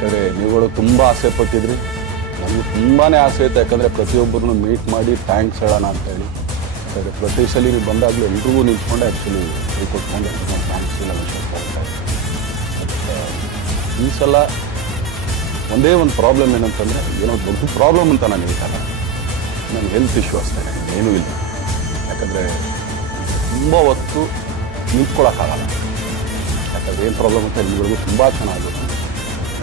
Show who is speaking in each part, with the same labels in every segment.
Speaker 1: ಯಾಕಂದರೆ ನೀವುಗಳು ತುಂಬ ಆಸೆ ಪಟ್ಟಿದ್ರಿ. ನಮಗೆ ತುಂಬಾ ಆಸೆ ಇತ್ತು, ಯಾಕಂದರೆ ಪ್ರತಿಯೊಬ್ಬರನ್ನು ಮೀಟ್ ಮಾಡಿ ಥ್ಯಾಂಕ್ಸ್ ಹೇಳೋಣ ಅಂತ ಹೇಳಿ. ಯಾಕಂದರೆ ಪ್ರತಿ ಸಲ ನೀವು ಬಂದಾಗಲೂ ಎಲ್ರಿಗೂ ನಿಂತ್ಕೊಂಡು ಆ್ಯಕ್ಚುಲಿ ಕೈ ಕೊಟ್ಕೊಂಡು ಥ್ಯಾಂಕ್ಸ್ ಇಲ್ಲ ಈ ಸಲ ಒಂದೇ ಒಂದು ಪ್ರಾಬ್ಲಮ್ ಏನಂತಂದರೆ, ಏನೋ ದೊಡ್ಡ ಪ್ರಾಬ್ಲಮ್ ಅಂತ ನಾನು ಹೇಳ್ತಾನೆ ನನ್ನ ಹೆಲ್ತ್ ಇಶ್ಯೂ ಅಷ್ಟೇ, ಏನೂ ಇಲ್ಲ. ಯಾಕಂದರೆ ತುಂಬ ಹೊತ್ತು ನಿಂತ್ಕೊಳ್ಳೋಕ್ಕಾಗಲ್ಲ ಯಾಕಂದರೆ ಏನು ಪ್ರಾಬ್ಲಮ್ ಅಂತ ನಿಮ್ಗಳಿಗೂ ತುಂಬ ಚೆನ್ನಾಗುತ್ತೆ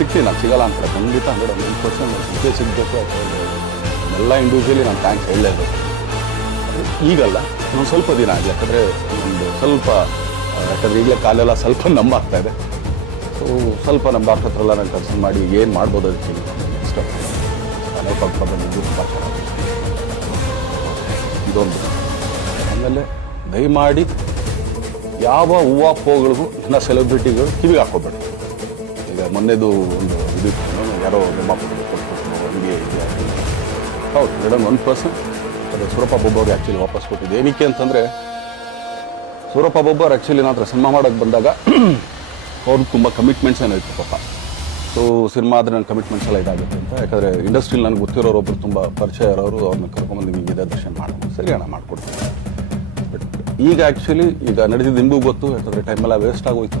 Speaker 1: ಸಿಗ್ತೀನಿ ನಾನು ಸಿಗಲ್ಲ ಅಂತ ಖಂಡಿತ ಹಂಡ್ರೆಡ್ ಒಂದು ಪರ್ಸೆಂಟ್ ನಾನು ಸಿಕ್ಕೇ ಸಿಗಬೇಕು ಯಾಕಂದರೆ ಎಲ್ಲ ಇಂಡಿವಿಜುವಲಿ ನಾನು ಥ್ಯಾಂಕ್ಸ್ ಹೇಳಲೇಬೇಕು. ಈಗಲ್ಲ ಒಂದು ಸ್ವಲ್ಪ ದಿನ ಆಗಲಿ ಯಾಕಂದರೆ ಒಂದು ಸ್ವಲ್ಪ ಯಾಕಂದರೆ ಈಗಲೇ ಕಾಲೆಲ್ಲ ಸ್ವಲ್ಪ ನಂಬಾಗ್ತಾ ಇದೆ. ಸೊ ಸ್ವಲ್ಪ ನಮ್ಮ ಡಾಕ್ಟರ್ ಹತ್ರ ಎಲ್ಲ ನಾನು ಕನ್ಸಲ್ಟ್ ಮಾಡಿ ಏನು ಮಾಡ್ಬೋದು ಅದಕ್ಕೆ ನೆಕ್ಸ್ಟ್ ಪಕ್ಕ ಬಂದು ಇದೊಂದು ಆಮೇಲೆ ದಯಮಾಡಿ ಯಾವ ಹೂವು, ಪೋಗಳಿಗೂ ನನ್ನ ಸೆಲೆಬ್ರಿಟಿಗಳು ಕಿವಿಗೆ ಹಾಕೋಬೇಡಿ ಮೊನ್ನೆದು ಒಂದು ಇದು ಯಾರೋ ಕೊಟ್ಬಿಟ್ಟು ಹಂಗೆ ಹೌದು, ಮೇಡಮ್, ಒಂದು ಪರ್ಸನ್ ಅದು ಸೂರಪ್ಪ ಬೊಬ್ಬವ್ರಿಗೆ ಆ್ಯಕ್ಚುಲಿ ವಾಪಸ್ ಕೊಟ್ಟಿದ್ದು. ಏನಕ್ಕೆ ಅಂತಂದರೆ, ಸೂರಪ್ಪ ಬೊಬ್ಬರು ಆ್ಯಕ್ಚುಲಿ ನಾತ್ರ ಸಿನಿಮಾ ಮಾಡೋಕೆ ಬಂದಾಗ ಅವ್ರಿಗೆ ತುಂಬ ಕಮಿಟ್ಮೆಂಟ್ಸ್ ಏನೋ ಇತ್ತು ಪಾಪ. ಸೊ ಸಿನಿಮಾ ಆದರೆ ನನ್ನ ಕಮಿಟ್ಮೆಂಟ್ಸ್ ಎಲ್ಲ ಇದಾಗುತ್ತೆ ಅಂತ. ಯಾಕಂದರೆ ಇಂಡಸ್ಟ್ರಿಲಿ ನನಗೆ ಗೊತ್ತಿರೋರು ಒಬ್ರು ತುಂಬ ಪರಿಚಯ ಇರೋರು ಅವ್ರನ್ನ ಕರ್ಕೊಂಬಂದು ನಿಮಗೆ ಇದೇ ದರ್ಶನ ಮಾಡೋಣ. ಸರಿ ಹಣ ಮಾಡಿಕೊಡ್ತೀನಿ. ಬಟ್ ಈಗ ಆ್ಯಕ್ಚುಲಿ ಈಗ ನಡೆದಿದ್ದು ನಿಮಗೂ ಗೊತ್ತು, ಯಾಕಂದರೆ ಟೈಮೆಲ್ಲ ವೇಸ್ಟ್ ಆಗೋಯ್ತು.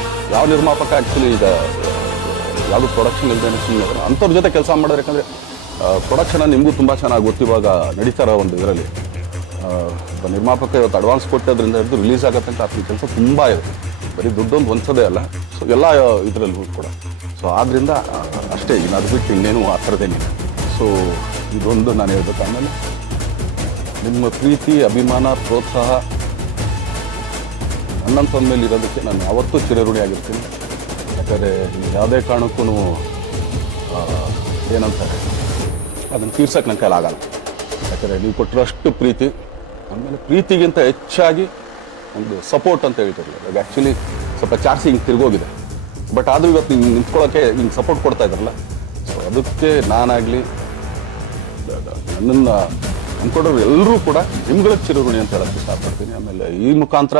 Speaker 1: ಯಾವ ನಿರ್ಮಾಪಕ ಆ್ಯಕ್ಚುಲಿ ಈಗ, ಯಾವುದು ಪ್ರೊಡಕ್ಷನ್ ಇಲ್ಲದೆ ಸುಮ್ಮನೆ ಅಂಥವ್ರ ಜೊತೆ ಕೆಲಸ ಮಾಡೋರು ಯಾಕಂದರೆ ಪ್ರೊಡಕ್ಷನ್ ನಿಮಗೂ ತುಂಬ ಚೆನ್ನಾಗಿ ಗೊತ್ತಿವಾಗ ನಡೀತಾರ ಒಂದು ಇದರಲ್ಲಿ. ಒಬ್ಬ ನಿರ್ಮಾಪಕ ಇವತ್ತು ಅಡ್ವಾನ್ಸ್ ಕೊಟ್ಟದ್ರಿಂದ ಹಿಡಿದು ರಿಲೀಸ್ ಆಗುತ್ತೆ ಅಂತ ಆತನ ಕೆಲಸ ತುಂಬ ಇದೆ. ಬರೀ ದುಡ್ಡೊಂದು ಒಂದ್ಸದೇ ಅಲ್ಲ. ಸೊ ಎಲ್ಲ ಇದರಲ್ಲೂ ಕೂಡ. ಸೊ ಆದ್ದರಿಂದ ಅಷ್ಟೇ, ಇನ್ನು ಅದು ಬಿಟ್ಟು ಇನ್ನೇನು ಆ ಥರದೇನಿಲ್ಲ ಸೊ ಇದೊಂದು ನಾನು ಹೇಳ್ಬೇಕು ಆಮೇಲೆ ನಿಮ್ಮ ಪ್ರೀತಿ, ಅಭಿಮಾನ, ಪ್ರೋತ್ಸಾಹ ನನ್ನಂಥವ್ರ ಮೇಲೆ ಇರೋದಕ್ಕೆ ನಾನು ಯಾವತ್ತೂ ಚಿರಋಣಿಯಾಗಿರ್ತೀನಿ ಯಾಕಂದರೆ ಯಾವುದೇ ಕಾರಣಕ್ಕೂ ಏನಂತಾರೆ, ಅದನ್ನು ತೀರ್ಸೋಕೆ ನನ್ನ ಕೈಲಾಗಲ್ಲ ಯಾಕಂದರೆ ನೀವು ಕೊಟ್ಟಿರೋಷ್ಟು ಪ್ರೀತಿ ಆಮೇಲೆ ಪ್ರೀತಿಗಿಂತ ಹೆಚ್ಚಾಗಿ ಒಂದು ಸಪೋರ್ಟ್ ಅಂತ ಹೇಳ್ತಿರಲಿಲ್ಲ ಇವಾಗ ಆ್ಯಕ್ಚುಲಿ ಸ್ವಲ್ಪ ಚಾರ್ಸಿ ಹಿಂಗೆ ತಿರುಗೋಗಿದೆ ಬಟ್ ಆದರೂ ಇವತ್ತು ಹಿಂಗೆ ನಿಂತ್ಕೊಳ್ಳೋಕೆ ಹಿಂಗೆ ಸಪೋರ್ಟ್ ಕೊಡ್ತಾ ಇದ್ರಲ್ಲ ಸೊ ಅದಕ್ಕೆ ನಾನಾಗಲಿ, ನನ್ನನ್ನು ಅಂದ್ಕೊಂಡವ್ರು ಎಲ್ಲರೂ ಕೂಡ ನಿಮ್ಗಳ ಚಿರಋಣಿ ಅಂತ ಹೇಳೋಕ್ಕೆ ಇಷ್ಟಪಡ್ತೀನಿ. ಆಮೇಲೆ ಈ ಮುಖಾಂತರ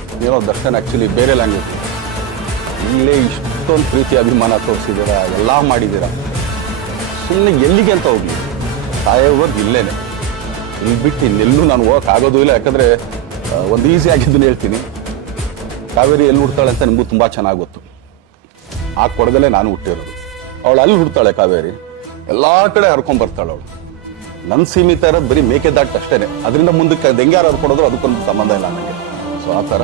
Speaker 1: ಏನೋ ದರ್ಶನ್ ಆ್ಯಕ್ಚುಲಿ ಬೇರೆ ಲ್ಯಾಂಗ್ವೇಜ್ ಇಲ್ಲೇ ಇಷ್ಟೊಂದು ಪ್ರೀತಿ, ಅಭಿಮಾನ ತೋರಿಸಿದ್ದೀರಾ? ಎಲ್ಲ ಮಾಡಿದ್ದೀರಾ? ಸುಮ್ಮನೆ ಎಲ್ಲಿಗೆ ಅಂತ ಹೋಗಿ ಸಾಯೋವರೆಗೂ ಇಲ್ಲೇನೆ. ಇಲ್ಲಿ ಬಿಟ್ಟು ಇನ್ನೆಲ್ಲೂ ನಾನು ಹೋಗಕ್ಕೆ ಆಗೋದು ಇಲ್ಲ, ಯಾಕಂದರೆ ಒಂದು ಈಸಿ ಆಗಿದ್ದನ್ನು ಹೇಳ್ತೀನಿ. ಕಾವೇರಿ ಎಲ್ಲಿ ಹುಡ್ತಾಳೆ ಅಂತ ನಿಮಗೂ ತುಂಬ ಚೆನ್ನಾಗಿ ಗೊತ್ತು. ಆ ಕೊಡದಲ್ಲೇ ನಾನು ಹುಟ್ಟಿರೋದು. ಅವಳು ಅಲ್ಲಿ ಹುಡ್ತಾಳೆ ಕಾವೇರಿ. ಎಲ್ಲ ಕಡೆ ಹರ್ಕೊಂಬರ್ತಾಳೆ ಅವಳು. ನನ್ನ ಸೀಮಿತ ಇರೋದು ಬರೀ ಮೇಕೆದಾಟ್ ಅಷ್ಟೇ ಅದರಿಂದ ಮುಂದಕ್ಕೆ ಅದು ಹೆಂಗೆ ಯಾರು ಅದಕ್ಕೊಂದು ಸಂಬಂಧ ಇಲ್ಲ ನನಗೆ ಸೊ ಆ ಥರ.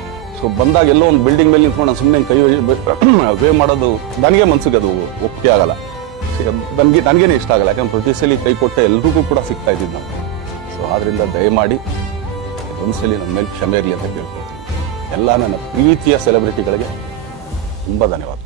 Speaker 1: ಸೊ ಬಂದಾಗ ಎಲ್ಲೋ ಒಂದು ಬಿಲ್ಡಿಂಗ್ ಮೇಲೆ ನಿಂತ್ಕೊಂಡು ನಾನು ಸುಮ್ಮನೆ ಕೈ ವೇ ಮಾಡೋದು, ನನಗೆ ಮನ್ಸಿಗೆ ಅದು ಒಪ್ಪಿಗೆ ಆಗಲ್ಲ. ನನಗೆ, ನನಗೇನೆ ಇಷ್ಟ ಆಗಲ್ಲ. ಯಾಕಂದ್ರೆ ಪ್ರತಿ ಸಲ ಕೈ ಕೊಟ್ಟ ಎಲ್ರಿಗೂ ಕೂಡ ಸಿಗ್ತಾ ಇದ್ದಿದ್ದು ನಾನು. ಸೊ ಆದ್ರಿಂದ ದಯಮಾಡಿ ಒಂದ್ಸಲಿ ನನ್ನ ಮೇಲೆ ಕ್ಷಮೆ ಇರಲಿ ಅಂತ ಕೇಳ್ತೀನಿ ಎಲ್ಲ ನನ್ನ ಪ್ರೀತಿಯ ಸೆಲೆಬ್ರಿಟಿಗಳಿಗೆ ತುಂಬ ಧನ್ಯವಾದ.